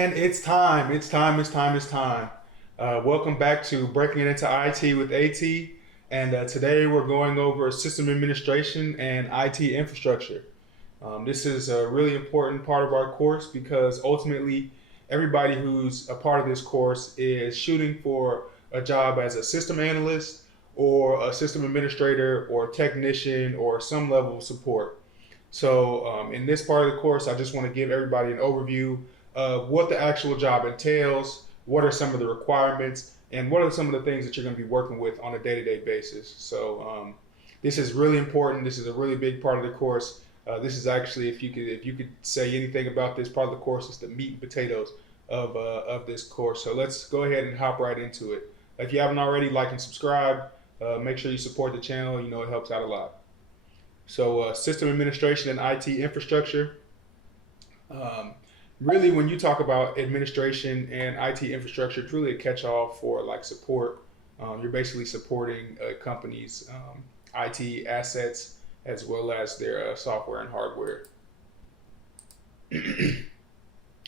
And it's time. It's time. Welcome back to Breaking It into IT with AT. And today we're going over system administration and IT infrastructure. This is a really important part of our course because ultimately everybody who's a part of this course is shooting for a job as a system analyst or a system administrator or technician or some level of support. So, in this part of the course, I just want to give everybody an overview of what the actual job entails, what are some of the requirements, and what are some of the things that you're going to be working with on a day-to-day basis. So, this is really important. This is a really big part of the course. This is actually, if you could say anything about this part of the course, it's the meat and potatoes of this course. So let's go ahead and hop right into it. If you haven't already, like and subscribe. Make sure you support the channel. You know it helps out a lot. So system administration and IT infrastructure. Um, Really, when you talk about administration and IT infrastructure, it's really a catch-all for like support. You're basically supporting a company's IT assets as well as their software and hardware.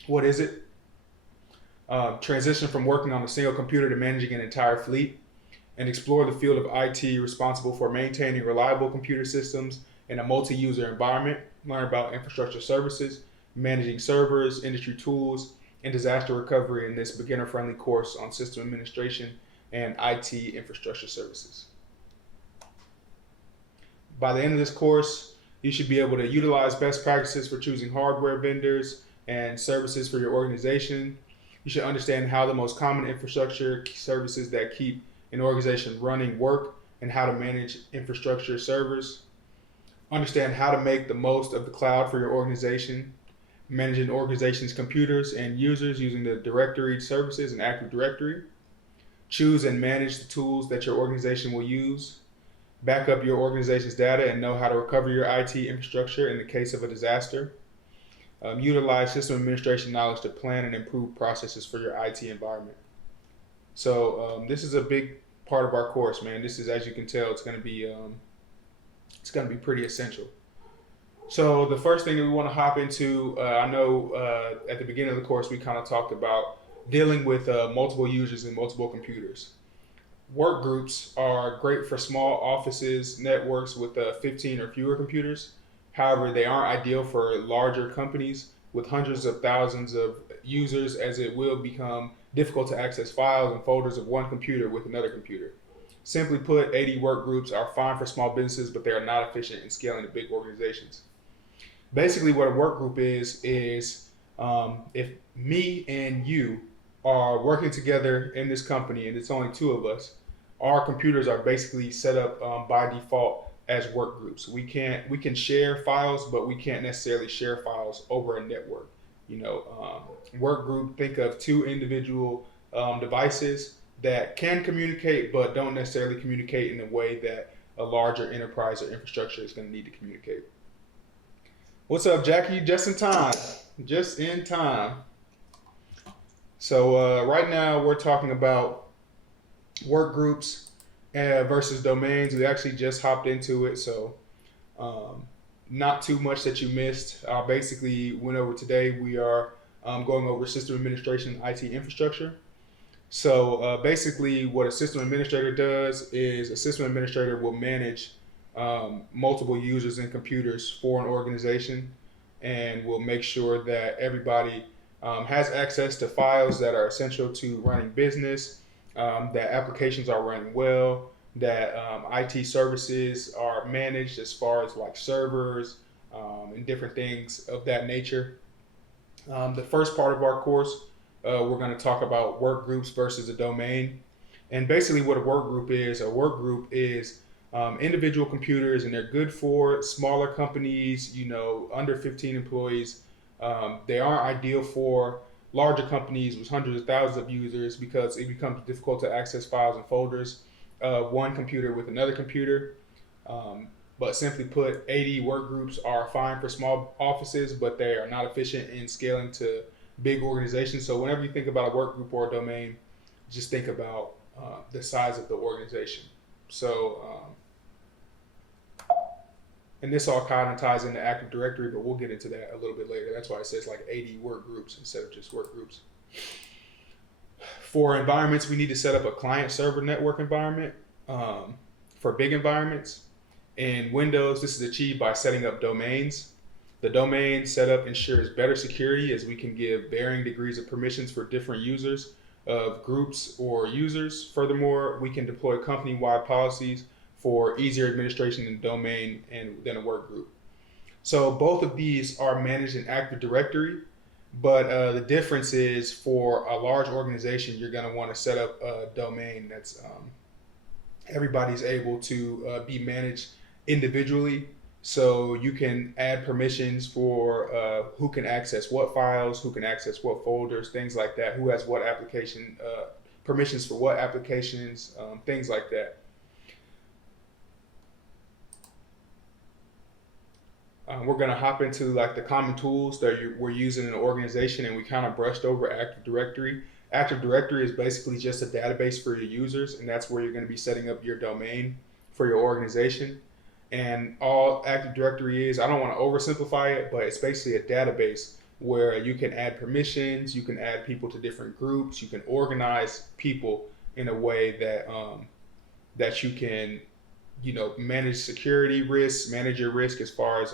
What is it? Transition from working on a single computer to managing an entire fleet, and explore the field of IT responsible for maintaining reliable computer systems in a multi-user environment. Learn about infrastructure services, managing servers, industry tools, and disaster recovery in this beginner-friendly course on system administration and IT infrastructure services. By the end of this course, you should be able to utilize best practices for choosing hardware vendors and services for your organization. You should understand how the most common infrastructure services that keep an organization running work and how to manage infrastructure servers. Understand how to make the most of the cloud for your organization. Manage an organization's computers and users using the directory services and Active Directory. Choose and manage the tools that your organization will use. Back up your organization's data and know how to recover your IT infrastructure in the case of a disaster. Utilize system administration knowledge to plan and improve processes for your IT environment. So this is a big part of our course, man. This is, as you can tell, it's going to be pretty essential. So the first thing that we want to hop into, I know at the beginning of the course we kind of talked about dealing with multiple users and multiple computers. Work groups are great for small offices, networks with 15 or fewer computers. However, they aren't ideal for larger companies with hundreds of thousands of users, as it will become difficult to access files and folders of one computer with another computer. Simply put, 80 work groups are fine for small businesses, but they are not efficient in scaling to big organizations. Basically, what a work group is if me and you are working together in this company and it's only two of us, our computers are basically set up by default as work groups. We can share files, but we can't necessarily share files over a network. Work group, think of two individual devices that can communicate but don't necessarily communicate in the way that a larger enterprise or infrastructure is going to need to communicate. What's up, Jackie? Just in time. Just in time. So right now we're talking about work groups versus domains. We actually just hopped into it, so not too much that you missed. Basically went over today. We are going over system administration and IT infrastructure. So basically what a system administrator does is a system administrator will manage multiple users and computers for an organization and will make sure that everybody has access to files that are essential to running business, that applications are running well, that IT services are managed as far as like servers and different things of that nature. The first part of our course, we're going to talk about work groups versus a domain. And basically what a work group is individual computers, and they're good for smaller companies, under 15 employees. They aren't ideal for larger companies with hundreds of thousands of users because it becomes difficult to access files and folders of one computer with another computer. But simply put, 80 work groups are fine for small offices, but they are not efficient in scaling to big organizations. So whenever you think about a work group or a domain, just think about the size of the organization. So And this all kind of ties into Active Directory, but we'll get into that a little bit later. That's why it says like 80 work groups instead of just work groups. For environments, we need to set up a client server network environment for big environments. In Windows, this is achieved by setting up domains. The domain setup ensures better security as we can give varying degrees of permissions for different users of groups or users. Furthermore, we can deploy company-wide policies for easier administration in domain and than a work group. So both of these are managed in Active Directory, but the difference is for a large organization, you're going to want to set up a domain that's everybody's able to be managed individually. So you can add permissions for who can access what files, who can access what folders, things like that, who has what application, permissions for what applications, things like that. We're going to hop into like the common tools that we're using in an organization, and we kind of brushed over Active Directory. Active Directory is basically just a database for your users, and that's where you're going to be setting up your domain for your organization. And all Active Directory is, I don't want to oversimplify it, but it's basically a database where you can add permissions, you can add people to different groups, you can organize people in a way that that you can, you know, manage security risks, manage your risk as far as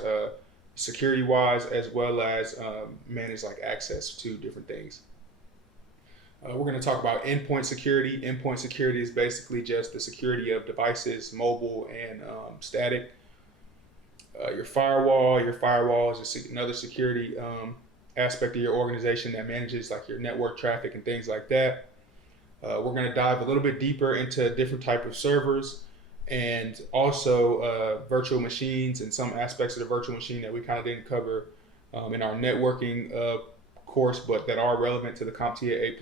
security wise, as well as manage like access to different things. We're going to talk about endpoint security. Endpoint security is basically just the security of devices, mobile and static. Your firewall is just another security aspect of your organization that manages like your network traffic and things like that. We're going to dive a little bit deeper into different type of servers and also virtual machines and some aspects of the virtual machine that we kind of didn't cover in our networking course, but that are relevant to the CompTIA A+.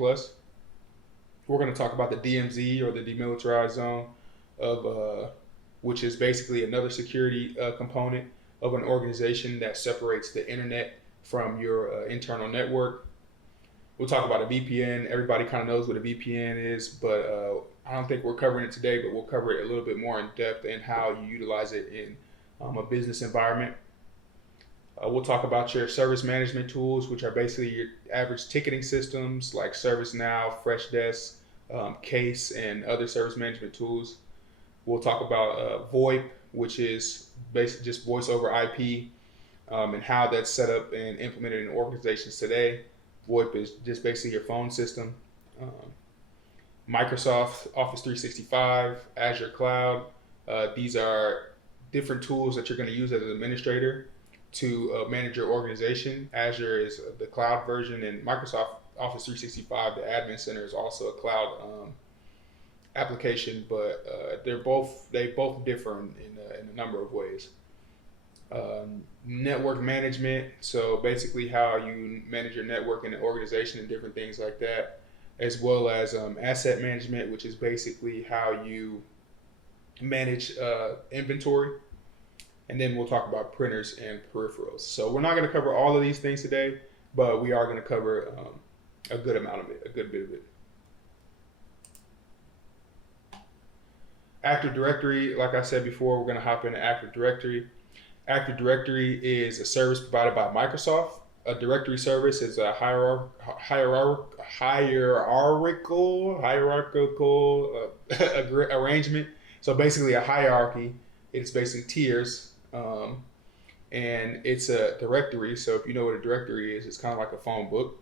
We're going to talk about the DMZ, or the demilitarized zone, of which is basically another security component of an organization that separates the internet from your internal network. We'll talk about a VPN. Everybody kind of knows what a VPN is, but I don't think we're covering it today, but we'll cover it a little bit more in depth and how you utilize it in a business environment. We'll talk about your service management tools, which are basically your average ticketing systems like ServiceNow, Freshdesk, Case, and other service management tools. We'll talk about VoIP, which is basically just voice over IP, and how that's set up and implemented in organizations today. VoIP is just basically your phone system. Microsoft Office 365, Azure Cloud. These are different tools that you're going to use as an administrator to manage your organization. Azure is the cloud version, and Microsoft Office 365, the admin center, is also a cloud application, but they both differ in a number of ways. Network management, so basically how you manage your network in an organization and different things like that, as well as asset management, which is basically how you manage inventory. And then we'll talk about printers and peripherals. So we're not going to cover all of these things today, but we are going to cover a good amount of it, a good bit of it. Active Directory, like I said before, we're going to hop into Active Directory. Active Directory is a service provided by Microsoft. A directory service is a hierarchical arrangement. So basically a hierarchy. It's basically tiers, and it's a directory. So if you know what a directory is, it's kind of like a phone book.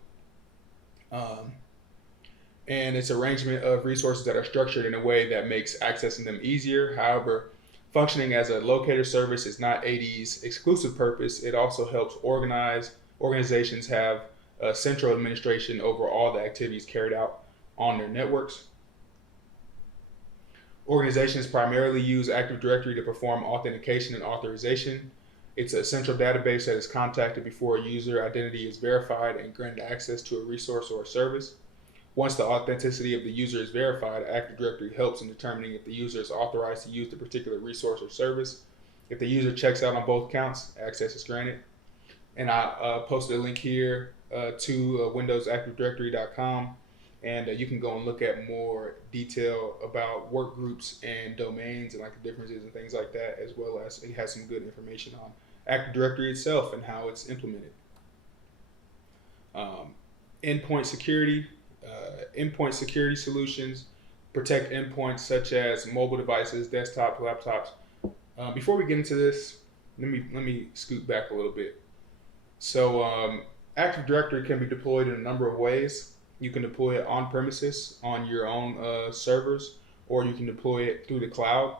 And it's arrangement of resources that are structured in a way that makes accessing them easier. However, functioning as a locator service is not AD's exclusive purpose. It also helps organizations have a central administration over all the activities carried out on their networks. Organizations primarily use Active Directory to perform authentication and authorization. It's a central database that is contacted before a user identity is verified and granted access to a resource or a service. Once the authenticity of the user is verified, Active Directory helps in determining if the user is authorized to use the particular resource or service. If the user checks out on both counts, access is granted. And I posted a link here to windowsactivedirectory.com, and you can go and look at more detail about work groups and domains and like the differences and things like that, as well as it has some good information on Active Directory itself and how it's implemented. Um, endpoint security, endpoint security solutions protect endpoints such as mobile devices, desktops, laptops. Before we get into this, let me scoot back a little bit. So Active Directory can be deployed in a number of ways. You can deploy it on premises on your own servers, or you can deploy it through the cloud.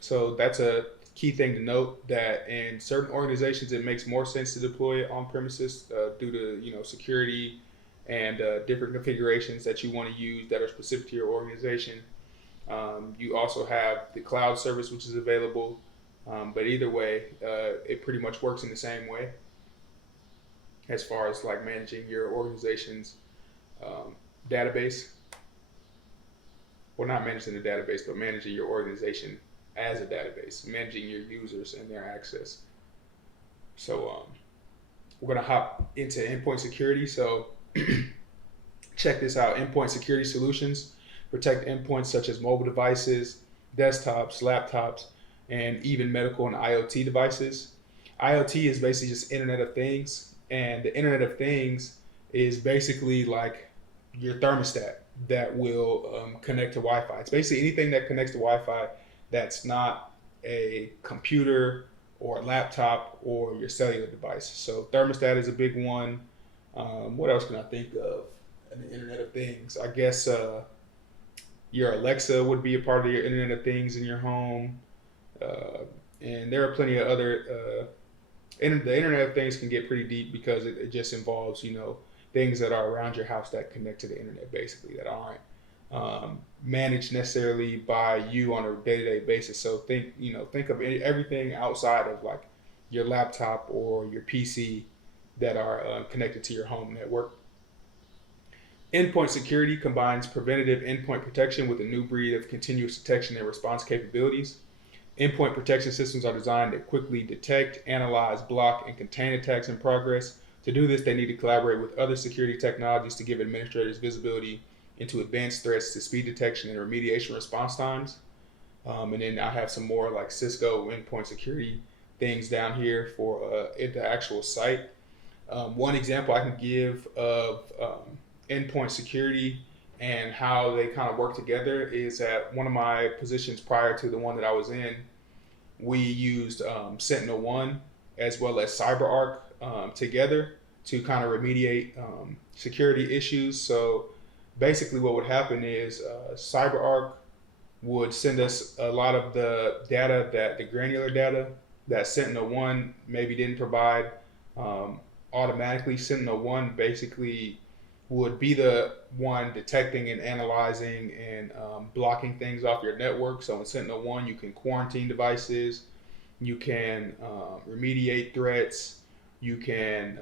So that's a key thing to note, that in certain organizations it makes more sense to deploy it on premises due to security and different configurations that you want to use that are specific to your organization. You also have the cloud service, which is available, but either way, it pretty much works in the same way as far as like managing your organization's database. Well, not managing the database, but managing your organization as a database, managing your users and their access. So we're gonna hop into endpoint security. So check this out: endpoint security solutions protect endpoints such as mobile devices, desktops, laptops, and even medical and IoT devices. IoT is basically just Internet of Things, and the Internet of Things is basically like your thermostat that will connect to Wi-Fi. It's basically anything that connects to Wi-Fi that's not a computer or a laptop or your cellular device. So thermostat is a big one. What else can I think of in the Internet of Things? I guess your Alexa would be a part of your Internet of Things in your home. And there are plenty of other, the Internet of Things can get pretty deep because it just involves, things that are around your house that connect to the internet, basically, that aren't managed necessarily by you on a day-to-day basis. So think of everything outside of like your laptop or your PC that are connected to your home network. Endpoint security combines preventative endpoint protection with a new breed of continuous detection and response capabilities. Endpoint protection systems are designed to quickly detect, analyze, block, and contain attacks in progress. To do this, they need to collaborate with other security technologies to give administrators visibility into advanced threats to speed detection and remediation response times. And then I have some more like Cisco endpoint security things down here for the actual site. One example I can give of endpoint security and how they kind of work together is at one of my positions prior to the one that I was in, we used SentinelOne as well as CyberArk together to kind of remediate security issues. So basically what would happen is CyberArk would send us a lot of the data, the granular data that SentinelOne maybe didn't provide automatically. SentinelOne basically would be the one detecting and analyzing and blocking things off your network. So in SentinelOne, you can quarantine devices, you can remediate threats, you can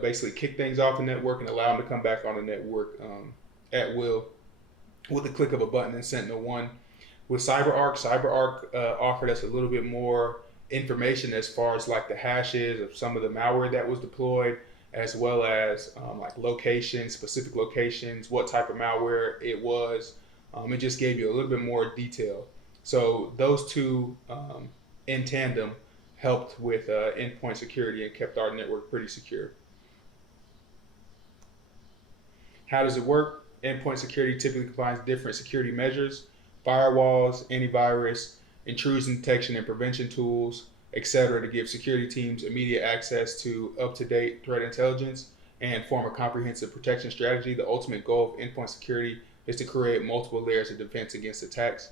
basically kick things off the network and allow them to come back on the network at will with the click of a button in SentinelOne. With CyberArk offered us a little bit more information as far as like the hashes of some of the malware that was deployed, as well as like locations, specific locations, what type of malware it was. It just gave you a little bit more detail. So those two in tandem helped with endpoint security and kept our network pretty secure. How does it work? Endpoint security typically combines different security measures, firewalls, antivirus, intrusion detection and prevention tools, etc., to give security teams immediate access to up-to-date threat intelligence and form a comprehensive protection strategy. The ultimate goal of endpoint security is to create multiple layers of defense against attacks.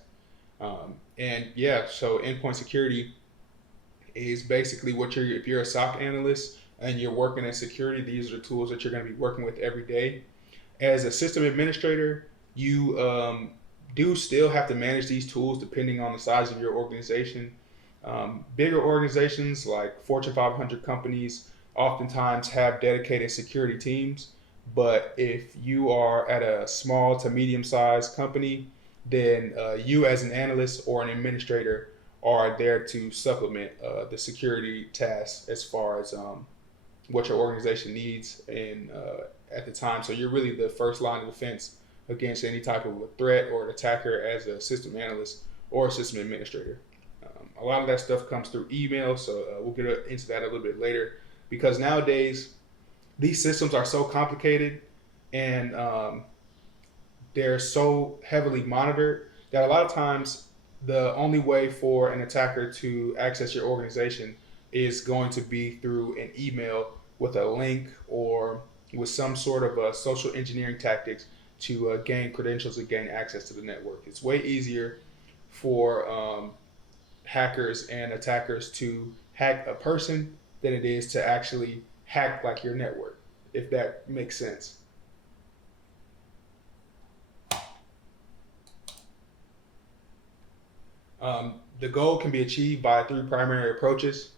So endpoint security is basically if you're a SOC analyst and you're working in security, these are the tools that you're going to be working with every day. As a system administrator, you do still have to manage these tools depending on the size of your organization. Bigger organizations like Fortune 500 companies oftentimes have dedicated security teams, but if you are at a small to medium-sized company, then you as an analyst or an administrator are there to supplement the security tasks as far as what your organization needs and at the time. So you're really the first line of defense against any type of a threat or an attacker as a system analyst or a system administrator. A lot of that stuff comes through email, so we'll get into that a little bit later, because nowadays these systems are so complicated and they're so heavily monitored that a lot of times the only way for an attacker to access your organization is going to be through an email with a link or with some sort of a social engineering tactics to gain credentials and gain access to the network. It's way easier for hackers and attackers to hack a person than it is to actually hack like your network, if that makes sense. The goal can be achieved by 3 primary approaches.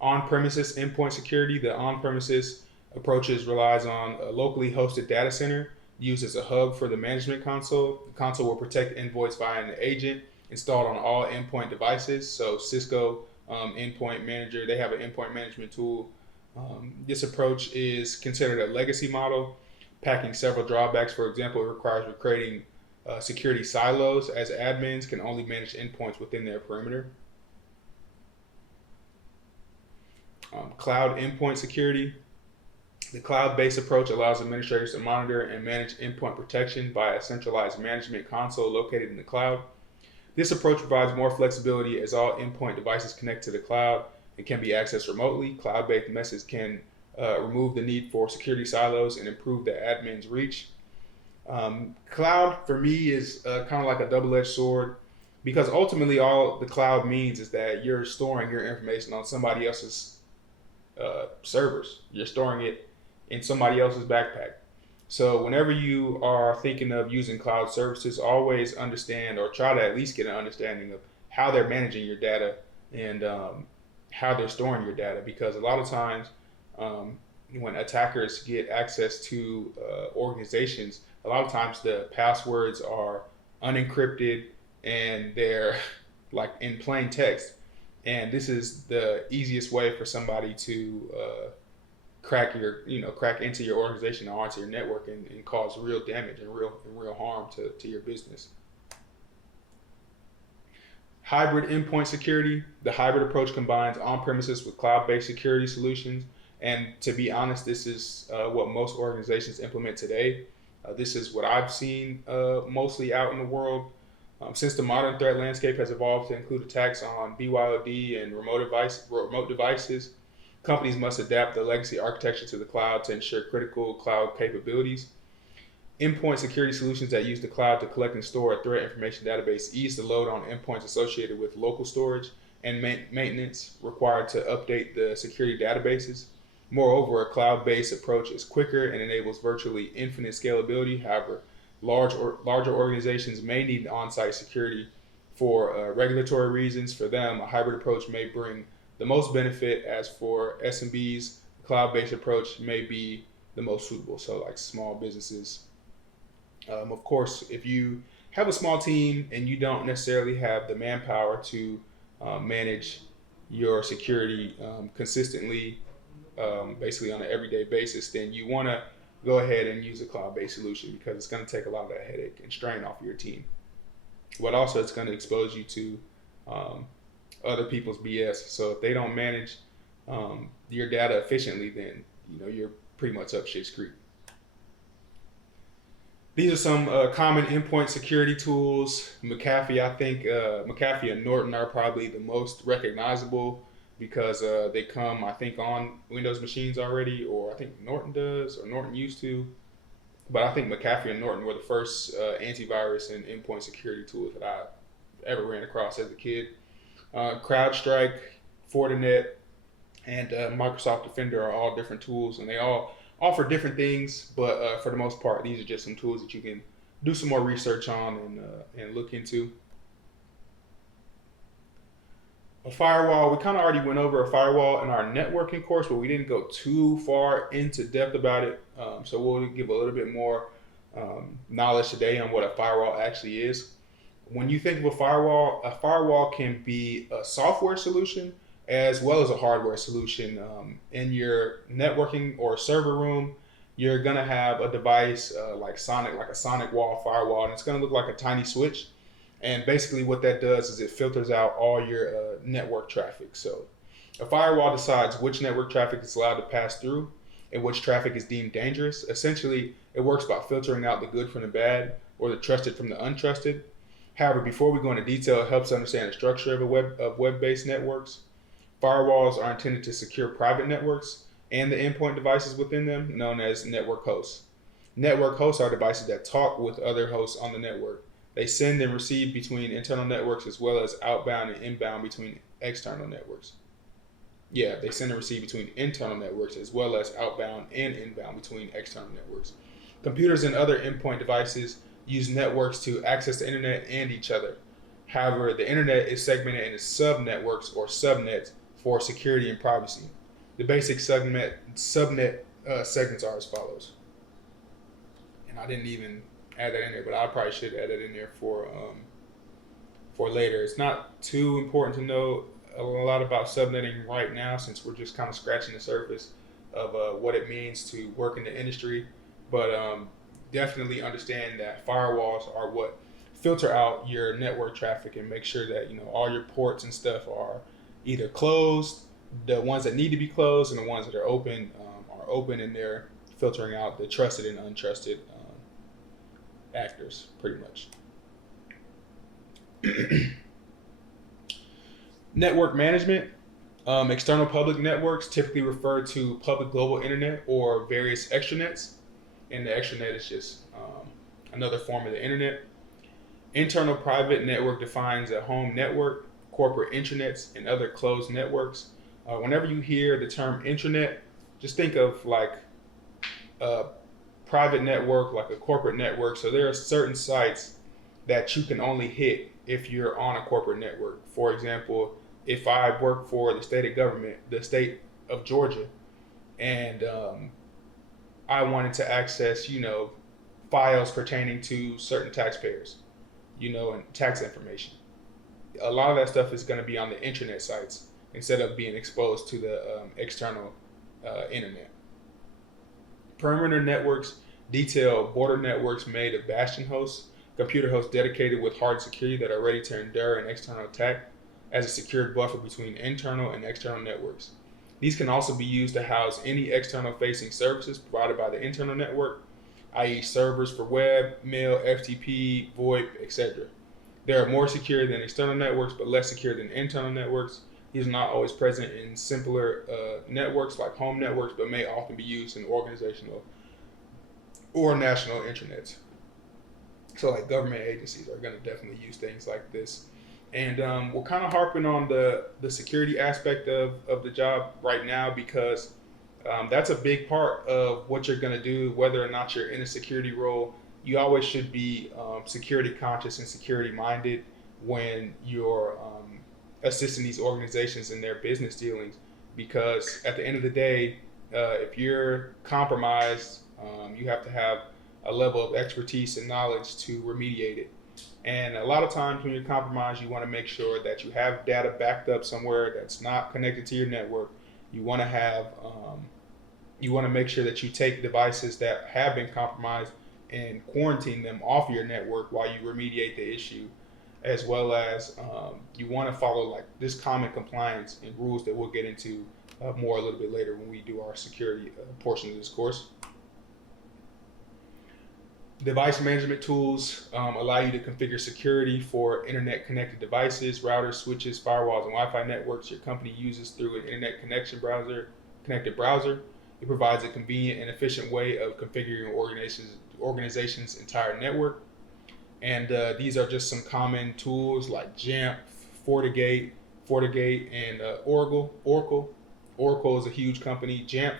On-premises endpoint security. The on-premises approaches relies on a locally hosted data center used as a hub for the management console. The console will protect endpoints via an agent installed on all endpoint devices. So Cisco Endpoint Manager, they have an endpoint management tool. This approach is considered a legacy model, packing several drawbacks. For example, it requires creating security silos, as admins can only manage endpoints within their perimeter. Cloud endpoint security. The cloud-based approach allows administrators to monitor and manage endpoint protection by a centralized management console located in the cloud. This approach provides more flexibility as all endpoint devices connect to the cloud and can be accessed remotely. Cloud-based methods can remove the need for security silos and improve the admin's reach. Cloud for me is kind of like a double-edged sword, because ultimately all the cloud means is that you're storing your information on somebody else's servers. You're storing it in somebody else's backpack. So whenever you are thinking of using cloud services, always understand, or try to at least get an understanding of how they're managing your data and how they're storing your data, because a lot of times when attackers get access to organizations, a lot of times the passwords are unencrypted and they're like in plain text. And this is the easiest way for somebody to crack into your organization or onto your network and cause real damage and real harm to your business. Hybrid endpoint security. The hybrid approach combines on-premises with cloud-based security solutions. And to be honest, this is what most organizations implement today. This is what I've seen mostly out in the world. Since the modern threat landscape has evolved to include attacks on BYOD and remote devices, companies must adapt the legacy architecture to the cloud to ensure critical cloud capabilities. Endpoint security solutions that use the cloud to collect and store a threat information database ease the load on endpoints associated with local storage and maintenance required to update the security databases. Moreover, a cloud-based approach is quicker and enables virtually infinite scalability. However, larger organizations may need on-site security for regulatory reasons. For them, a hybrid approach may bring the most benefit, as for SMBs, the cloud-based approach may be the most suitable. So like small businesses. Of course, if you have a small team and you don't necessarily have the manpower to manage your security consistently, basically on an everyday basis, then you want to go ahead and use a cloud-based solution, because it's going to take a lot of that headache and strain off of your team. But also it's going to expose you to other people's BS. So if they don't manage your data efficiently, then you're pretty much up shit's creek. These are some common endpoint security tools. McAfee, I think McAfee and Norton are probably the most recognizable, because they come, I think, on Windows machines already, or I think Norton does, or Norton used to. But I think McAfee and Norton were the first antivirus and endpoint security tools that I ever ran across as a kid. CrowdStrike, Fortinet, and Microsoft Defender are all different tools, and they all offer different things. But for the most part, these are just some tools that you can do some more research on and look into. A firewall, we kind of already went over a firewall in our networking course, but we didn't go too far into depth about it. So we'll give a little bit more knowledge today on what a firewall actually is. When you think of a firewall can be a software solution as well as a hardware solution. In your networking or server room, you're gonna have a device like a sonic wall firewall, and it's gonna look like a tiny switch. And basically, what that does is it filters out all your network traffic. So, a firewall decides which network traffic is allowed to pass through and which traffic is deemed dangerous. Essentially, it works by filtering out the good from the bad or the trusted from the untrusted. However, before we go into detail, it helps understand the structure of web-based networks. Firewalls are intended to secure private networks and the endpoint devices within them, known as network hosts. Network hosts are devices that talk with other hosts on the network. They send and receive between internal networks as well as outbound and inbound between external networks. Yeah, they send and receive between internal networks as well as outbound and inbound between external networks. Computers and other endpoint devices use networks to access the internet and each other. However, the internet is segmented into subnetworks or subnets for security and privacy. The basic subnet segments are as follows. And I didn't even add that in there, but I probably should add that in there for later. It's not too important to know a lot about subnetting right now, since we're just kind of scratching the surface of what it means to work in the industry. But definitely understand that firewalls are what filter out your network traffic and make sure that all your ports and stuff are either closed, the ones that need to be closed, and the ones that are open, and they're filtering out the trusted and untrusted actors, pretty much. Network management. External public networks typically refer to public global internet or various extranets, and the extranet is just another form of the internet. Internal private network defines a home network, corporate intranets, and other closed networks. Whenever you hear the term intranet, just think of like a private network, like a corporate network. So there are certain sites that you can only hit if you're on a corporate network. For example, if I work for the state of Georgia, and I wanted to access, files pertaining to certain taxpayers, and tax information. A lot of that stuff is going to be on the intranet sites instead of being exposed to the external internet. Perimeter networks detail border networks made of bastion hosts, computer hosts dedicated with hard security that are ready to endure an external attack as a secured buffer between internal and external networks. These can also be used to house any external facing services provided by the internal network, i.e. servers for web, mail, FTP, VoIP, etc. They are more secure than external networks, but less secure than internal networks. These are not always present in simpler networks like home networks, but may often be used in organizational or national intranets. So like government agencies are going to definitely use things like this. And we're kind of harping on the security aspect of the job right now because that's a big part of what you're going to do, whether or not you're in a security role. You always should be security conscious and security minded when you're assisting these organizations in their business dealings, because at the end of the day, if you're compromised, you have to have a level of expertise and knowledge to remediate it. And a lot of times when you're compromised, you want to make sure that you have data backed up somewhere that's not connected to your network. You want to have, you want to make sure that you take devices that have been compromised and quarantine them off your network while you remediate the issue, as well as you want to follow like this common compliance and rules that we'll get into more a little bit later when we do our security portion of this course. Device management tools allow you to configure security for internet-connected devices, routers, switches, firewalls, and Wi-Fi networks your company uses through an internet connected browser. It provides a convenient and efficient way of configuring organization's entire network. And these are just some common tools like Jamf, FortiGate, and Oracle. Oracle is a huge company. Jamf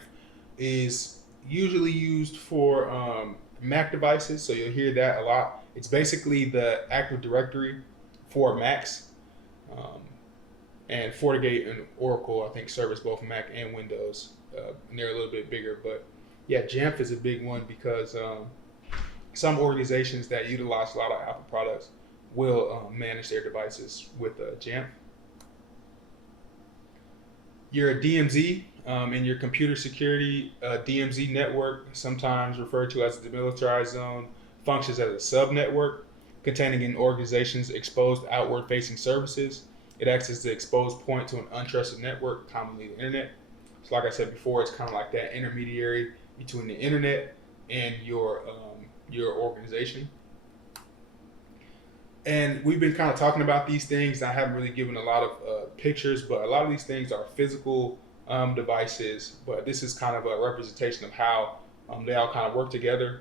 is usually used for Mac devices, so you'll hear that a lot. It's basically the Active Directory for Macs. And FortiGate and Oracle, I think, service both Mac and Windows. And they're a little bit bigger, but yeah, Jamf is a big one because some organizations that utilize a lot of Apple products will manage their devices with Jamf. Your DMZ in your computer security DMZ network, sometimes referred to as the demilitarized zone, functions as a subnetwork containing an organization's exposed outward-facing services. It acts as the exposed point to an untrusted network, commonly the internet. So, like I said before, it's kind of like that intermediary between the internet and your organization. And we've been kind of talking about these things. I haven't really given a lot of pictures, but a lot of these things are physical devices. But this is kind of a representation of how they all kind of work together.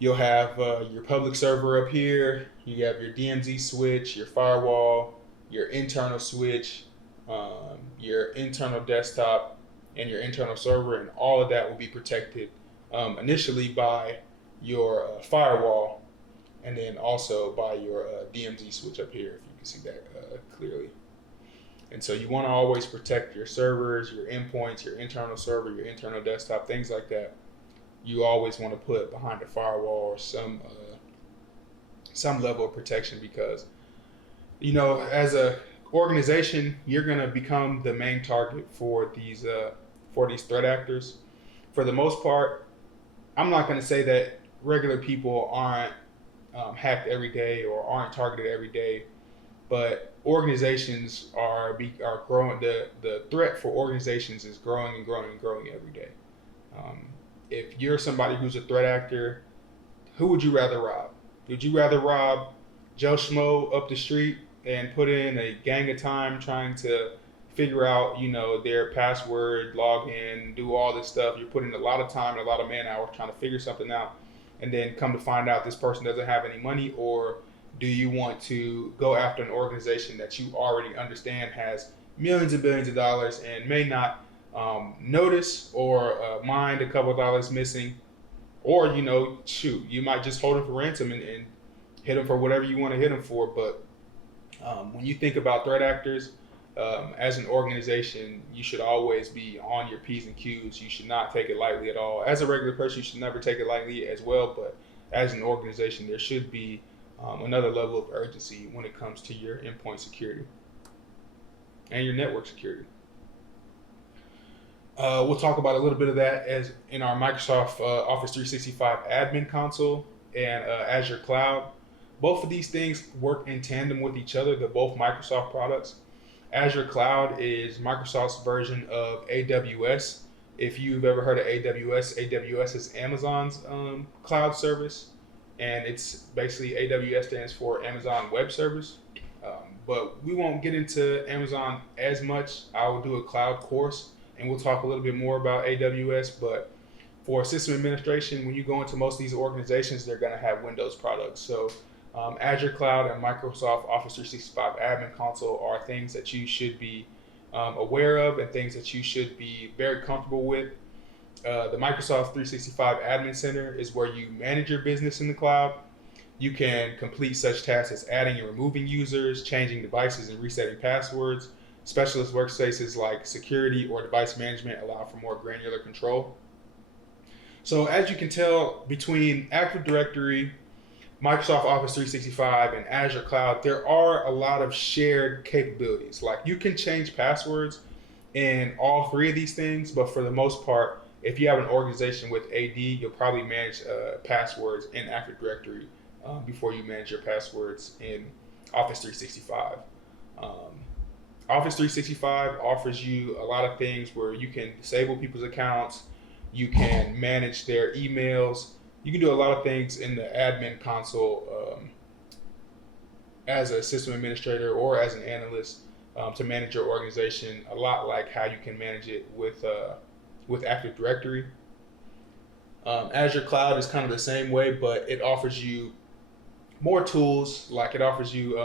You'll have your public server up here. You have your DMZ switch, your firewall, your internal switch, your internal desktop, and your internal server, and all of that will be protected initially by your firewall, and then also by your DMZ switch up here, if you can see that clearly. And so you want to always protect your servers, your endpoints, your internal server, your internal desktop, things like that. You always want to put behind a firewall or some level of protection, because as a organization, you're going to become the main target for these threat actors. For the most part, I'm not going to say that regular people aren't hacked every day or aren't targeted every day, but organizations are growing. The threat for organizations is growing and growing and growing every day. If you're somebody who's a threat actor, who would you rather rob? Would you rather rob Joe Schmo up the street and put in a gang of time trying to figure out, their password, log in, do all this stuff? You're putting a lot of time and a lot of man hours trying to figure something out, and then come to find out this person doesn't have any money? Or do you want to go after an organization that you already understand has millions and billions of dollars and may not notice or mind a couple of dollars missing? Or, you might just hold them for ransom and hit them for whatever you want to hit them for. But when you think about threat actors, as an organization, you should always be on your P's and Q's. You should not take it lightly at all. As a regular person, you should never take it lightly as well. But as an organization, there should be another level of urgency when it comes to your endpoint security and your network security. We'll talk about a little bit of that as in our Microsoft Office 365 admin console and Azure Cloud. Both of these things work in tandem with each other. They're both Microsoft products. Azure Cloud is Microsoft's version of AWS. If you've ever heard of AWS, AWS is Amazon's cloud service, and it's basically AWS stands for Amazon Web Service. But we won't get into Amazon as much. I will do a cloud course, and we'll talk a little bit more about AWS. But for system administration, when you go into most of these organizations, they're going to have Windows products. So Azure Cloud and Microsoft Office 365 Admin Console are things that you should be aware of and things that you should be very comfortable with. The Microsoft 365 Admin Center is where you manage your business in the cloud. You can complete such tasks as adding and removing users, changing devices, and resetting passwords. Specialist workspaces like security or device management allow for more granular control. So as you can tell, between Active Directory, Microsoft Office 365, and Azure Cloud, there are a lot of shared capabilities. Like, you can change passwords in all three of these things, but for the most part, if you have an organization with AD, you'll probably manage passwords in Active Directory before you manage your passwords in Office 365. Office 365 offers you a lot of things where you can disable people's accounts, you can manage their emails, you can do a lot of things in the admin console as a system administrator or as an analyst to manage your organization, a lot like how you can manage it with Active Directory. Azure Cloud is kind of the same way, but it offers you more tools. Like, it offers you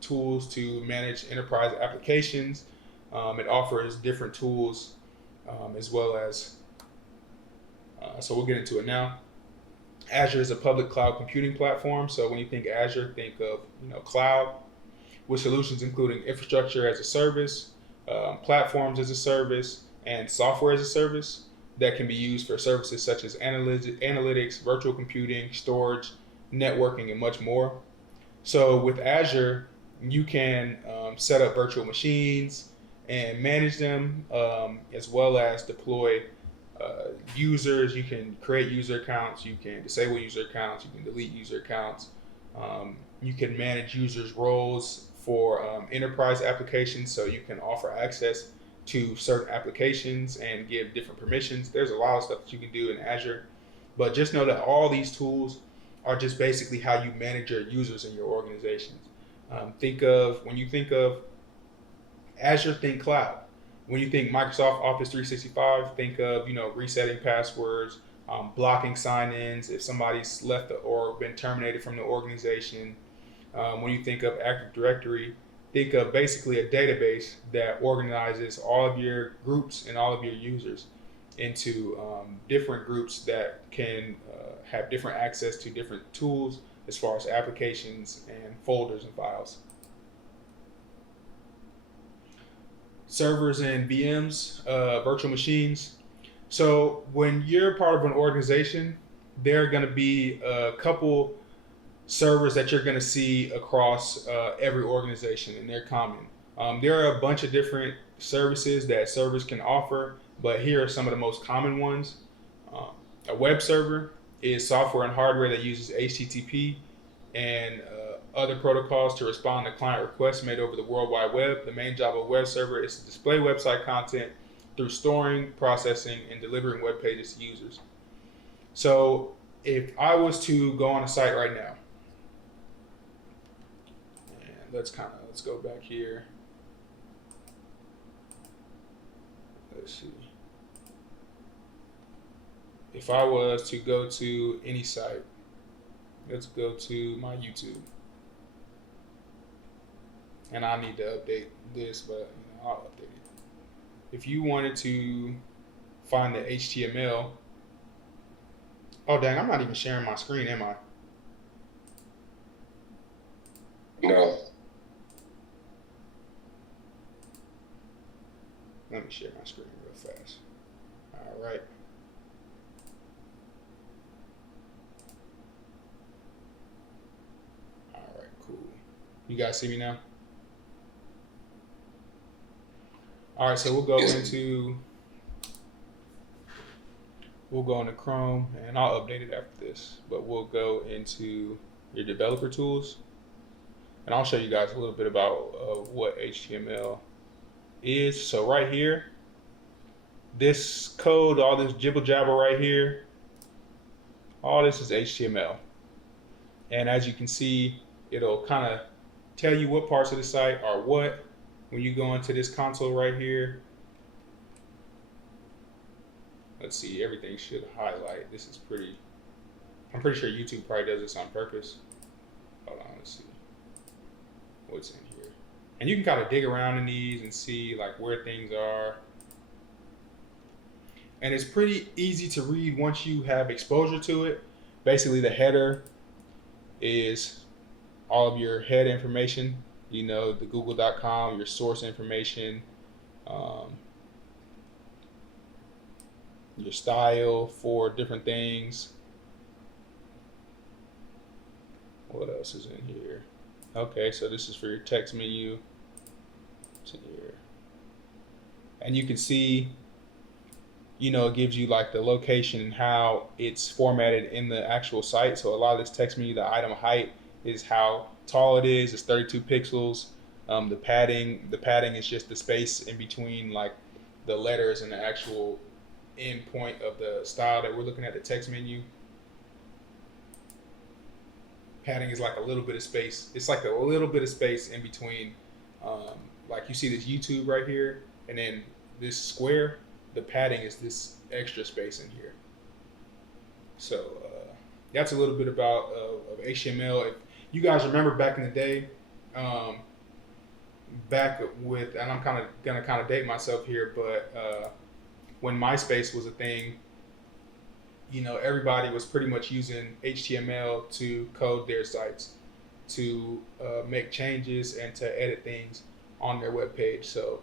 tools to manage enterprise applications. It offers different tools as well as, so we'll get into it now. Azure is a public cloud computing platform. So when you think Azure, think of cloud, with solutions including infrastructure as a service, platforms as a service, and software as a service that can be used for services such as analytics, virtual computing, storage, networking, and much more. So with Azure, you can set up virtual machines, and manage them, as well as deploy users. You can create user accounts, you can disable user accounts, you can delete user accounts. You can manage users' roles for enterprise applications, so you can offer access to certain applications and give different permissions. There's a lot of stuff that you can do in Azure, but just know that all these tools are just basically how you manage your users in your organizations. When you think of Azure, think cloud. When you think Microsoft Office 365, think of resetting passwords, blocking sign-ins if somebody's left or been terminated from the organization. When you think of Active Directory, think of basically a database that organizes all of your groups and all of your users into different groups that can have different access to different tools as far as applications and folders and files. Servers and VMs, virtual machines. So when you're part of an organization, there are going to be a couple servers that you're going to see across every organization, and they're common. There are a bunch of different services that servers can offer, but here are some of the most common ones. A web server is software and hardware that uses HTTP and other protocols to respond to client requests made over the World Wide Web. The main job of a web server is to display website content through storing, processing, and delivering web pages to users. So if I was to go on a site right now, and let's go back here. Let's see. If I was to go to any site, let's go to my YouTube. And I need to update this, but I'll update it. If you wanted to find the HTML, oh dang, I'm not even sharing my screen, am I? No. Let me share my screen real fast. All right. All right, cool. You guys see me now? All right, so we'll go into Chrome, and I'll update it after this, but we'll go into your developer tools, and I'll show you guys a little bit about what HTML is. So right here, this code, all this jibble jabber right here, all this is HTML. And as you can see, it'll kind of tell you what parts of the site are what. When you go into this console right here, let's see, everything should highlight. This is I'm pretty sure YouTube probably does this on purpose. Hold on, let's see what's in here. And you can kind of dig around in these and see like where things are. And it's pretty easy to read once you have exposure to it. Basically, the header is all of your head information, the google.com, your source information, your style for different things. What else is in here? Okay, so this is for your text menu. It's in here. And you can see, it gives you like the location and how it's formatted in the actual site. So a lot of this text menu, the item height is how tall it is. It's 32 pixels. The padding is just the space in between like the letters and the actual end point of the style that we're looking at, the text menu. Padding is like a little bit of space. It's like a little bit of space in between. Like you see this YouTube right here, and then this square, the padding is this extra space in here. So that's a little bit about of HTML. If you guys remember back in the day, and I'm gonna date myself here, but when MySpace was a thing, everybody was pretty much using HTML to code their sites, to make changes and to edit things on their web page. So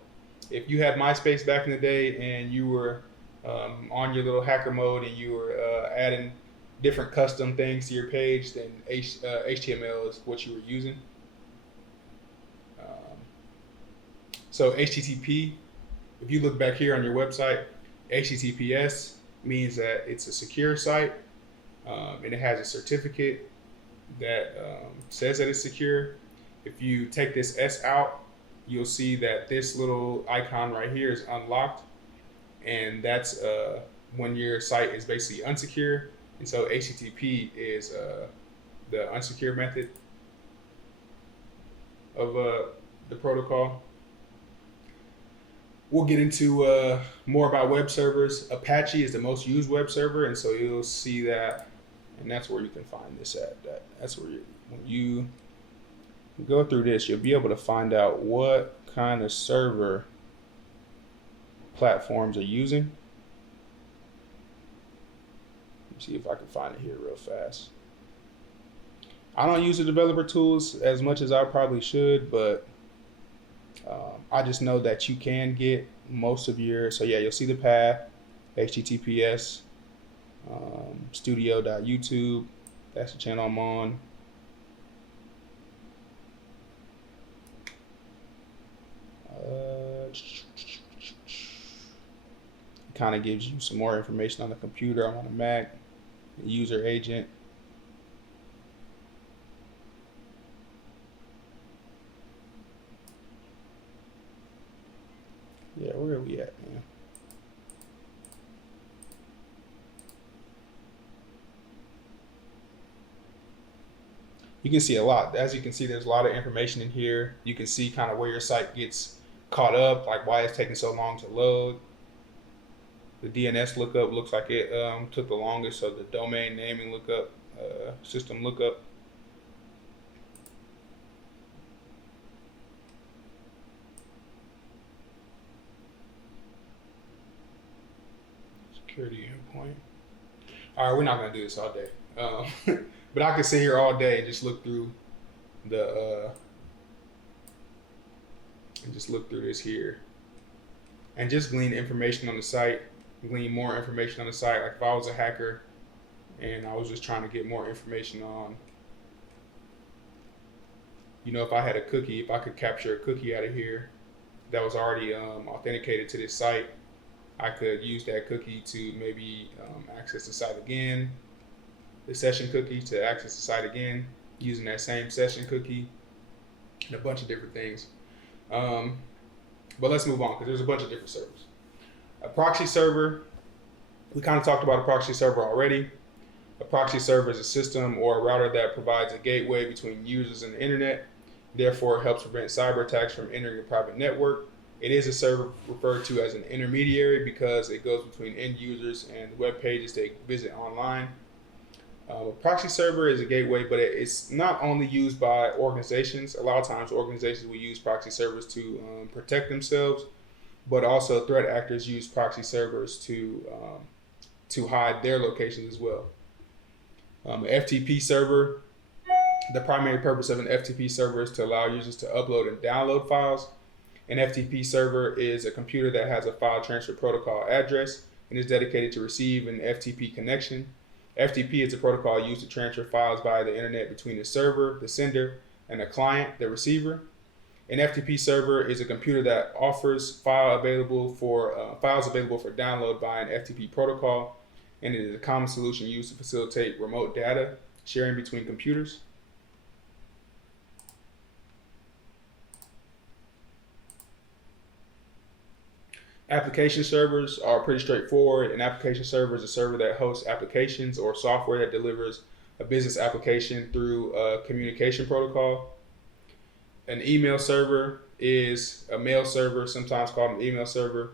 if you had MySpace back in the day and you were on your little hacker mode and you were adding different custom things to your page, then HTML is what you were using. So HTTP, if you look back here on your website, HTTPS means that it's a secure site, and it has a certificate that says that it's secure. If you take this S out, you'll see that this little icon right here is unlocked, and that's when your site is basically unsecure. And so HTTP is the unsecure method of the protocol. We'll get into more about web servers. Apache is the most used web server, and so you'll see that, and that's where you can find this at. That's where when you go through this, you'll be able to find out what kind of server platforms are using. Let me see if I can find it here real fast. I don't use the developer tools as much as I probably should, but I just know that you can get most of your, so yeah, you'll see the path, HTTPS, studio.youtube, that's the channel I'm on. Kind of gives you some more information on the computer. I'm on a Mac, the user agent. Yeah, where are we at, man? You can see a lot. As you can see, there's a lot of information in here. You can see kind of where your site gets caught up, like why it's taking so long to load. The DNS lookup looks like it took the longest, so the domain naming lookup, system lookup. Security endpoint. All right, we're not gonna do this all day, but I could sit here all day and just look through the this here, and just glean information on the site, glean more information on the site. Like if I was a hacker and I was just trying to get more information on, if I had a cookie, if I could capture a cookie out of here that was already authenticated to this site, I could use that cookie to maybe access the site again, the session cookie to access the site again, using that same session cookie, and a bunch of different things. But let's move on because there's a bunch of different servers. A proxy server, we kind of talked about a proxy server already. A proxy server is a system or a router that provides a gateway between users and the internet, therefore it helps prevent cyber attacks from entering a private network. It is a server referred to as an intermediary because it goes between end users and web pages they visit online. A proxy server is a gateway, but it's not only used by organizations. A lot of times organizations will use proxy servers to protect themselves, but also threat actors use proxy servers to hide their locations as well. An FTP server, the primary purpose of an FTP server is to allow users to upload and download files. An FTP server is a computer that has a file transfer protocol address and is dedicated to receive an FTP connection. FTP is a protocol used to transfer files via the internet between the server, the sender, and the client, the receiver. An FTP server is a computer that offers files available for download via an FTP protocol, and it is a common solution used to facilitate remote data sharing between computers. Application servers are pretty straightforward. An application server is a server that hosts applications or software that delivers a business application through a communication protocol. An email server is a mail server, sometimes called an email server.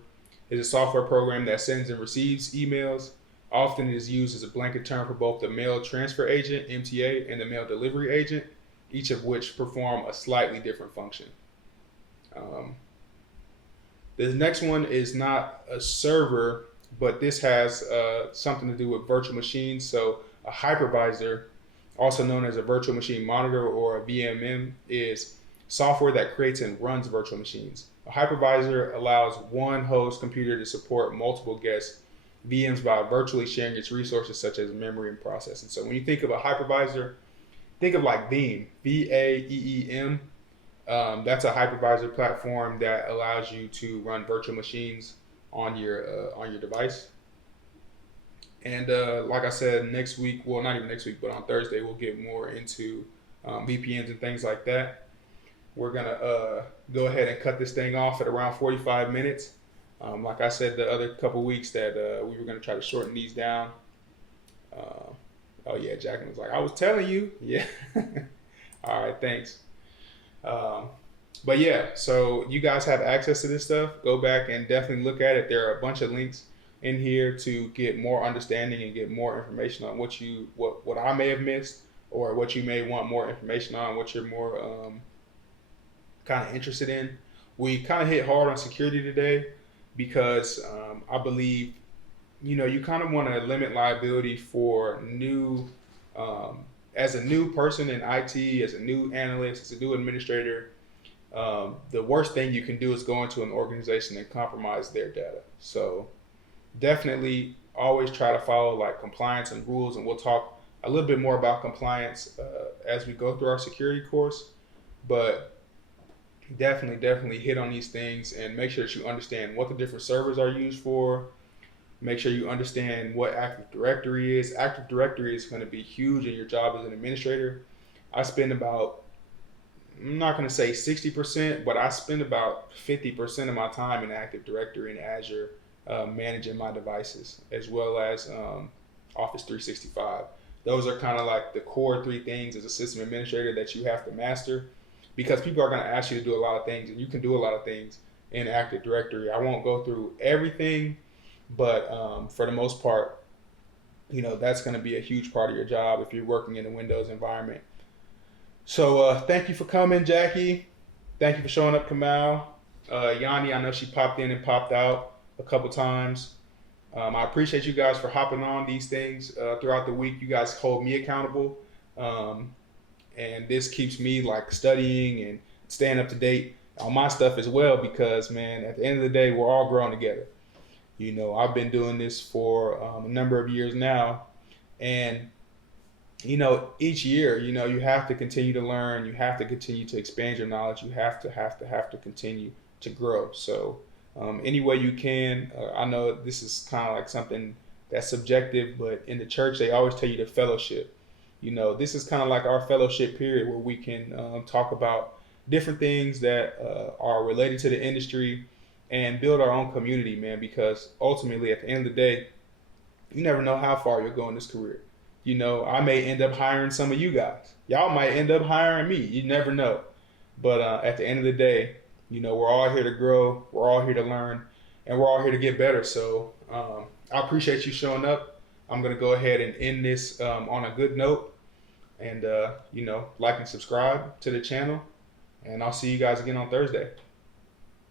It's a software program that sends and receives emails. Often it is used as a blanket term for both the mail transfer agent, MTA, and the mail delivery agent, each of which perform a slightly different function. The next one is not a server, but this has something to do with virtual machines. So a hypervisor, also known as a virtual machine monitor or a VMM, is software that creates and runs virtual machines. A hypervisor allows one host computer to support multiple guest VMs by virtually sharing its resources such as memory and processing. So when you think of a hypervisor, think of like Veeam, VAEEM. That's a hypervisor platform that allows you to run virtual machines on your device. And like I said, next week, well, not even next week, but on Thursday, we'll get more into VPNs and things like that. We're gonna go ahead and cut this thing off at around 45 minutes. Like I said, the other couple weeks that we were gonna try to shorten these down. Uh, oh yeah, Jacqueline was like, "I was telling you." Yeah. All right, thanks. Um, but yeah, so you guys have access to this stuff. Go back and definitely look at it. There are a bunch of links in here to get more understanding and get more information on what I may have missed, or what you may want more information on, what you're more kind of interested in. We kind of hit hard on security today because I believe you kind of want to limit liability for new as a new person in IT, as a new analyst, as a new administrator. The worst thing you can do is go into an organization and compromise their data. So definitely always try to follow like compliance and rules, and we'll talk a little bit more about compliance as we go through our security course. But definitely hit on these things and make sure that you understand what the different servers are used for. Make sure you understand what Active Directory is. Active Directory is going to be huge in your job as an administrator. I spend about, I'm not going to say 60%, but I spend about 50% of my time in Active Directory in Azure, managing my devices, as well as Office 365. Those are kind of like the core three things as a system administrator that you have to master, because people are going to ask you to do a lot of things, and you can do a lot of things in Active Directory. I won't go through everything, but for the most part, that's going to be a huge part of your job if you're working in a Windows environment. So thank you for coming, Jackie. Thank you for showing up, Kamal. Yanni, I know she popped in and popped out a couple times. I appreciate you guys for hopping on these things throughout the week. You guys hold me accountable. And this keeps me like studying and staying up to date on my stuff as well, because man, at the end of the day, we're all growing together. I've been doing this for a number of years now, and each year, you have to continue to learn. You have to continue to expand your knowledge. You have to continue to grow. So, any way you can. I know this is kind of like something that's subjective, but in the church, they always tell you to fellowship. This is kind of like our fellowship period where we can talk about different things that are related to the industry and build our own community, man, because ultimately at the end of the day, you never know how far you'll go in this career. I may end up hiring some of you guys. Y'all might end up hiring me. You never know. But at the end of the day, we're all here to grow. We're all here to learn, and we're all here to get better. So I appreciate you showing up. I'm going to go ahead and end this on a good note, and like and subscribe to the channel, and I'll see you guys again on Thursday.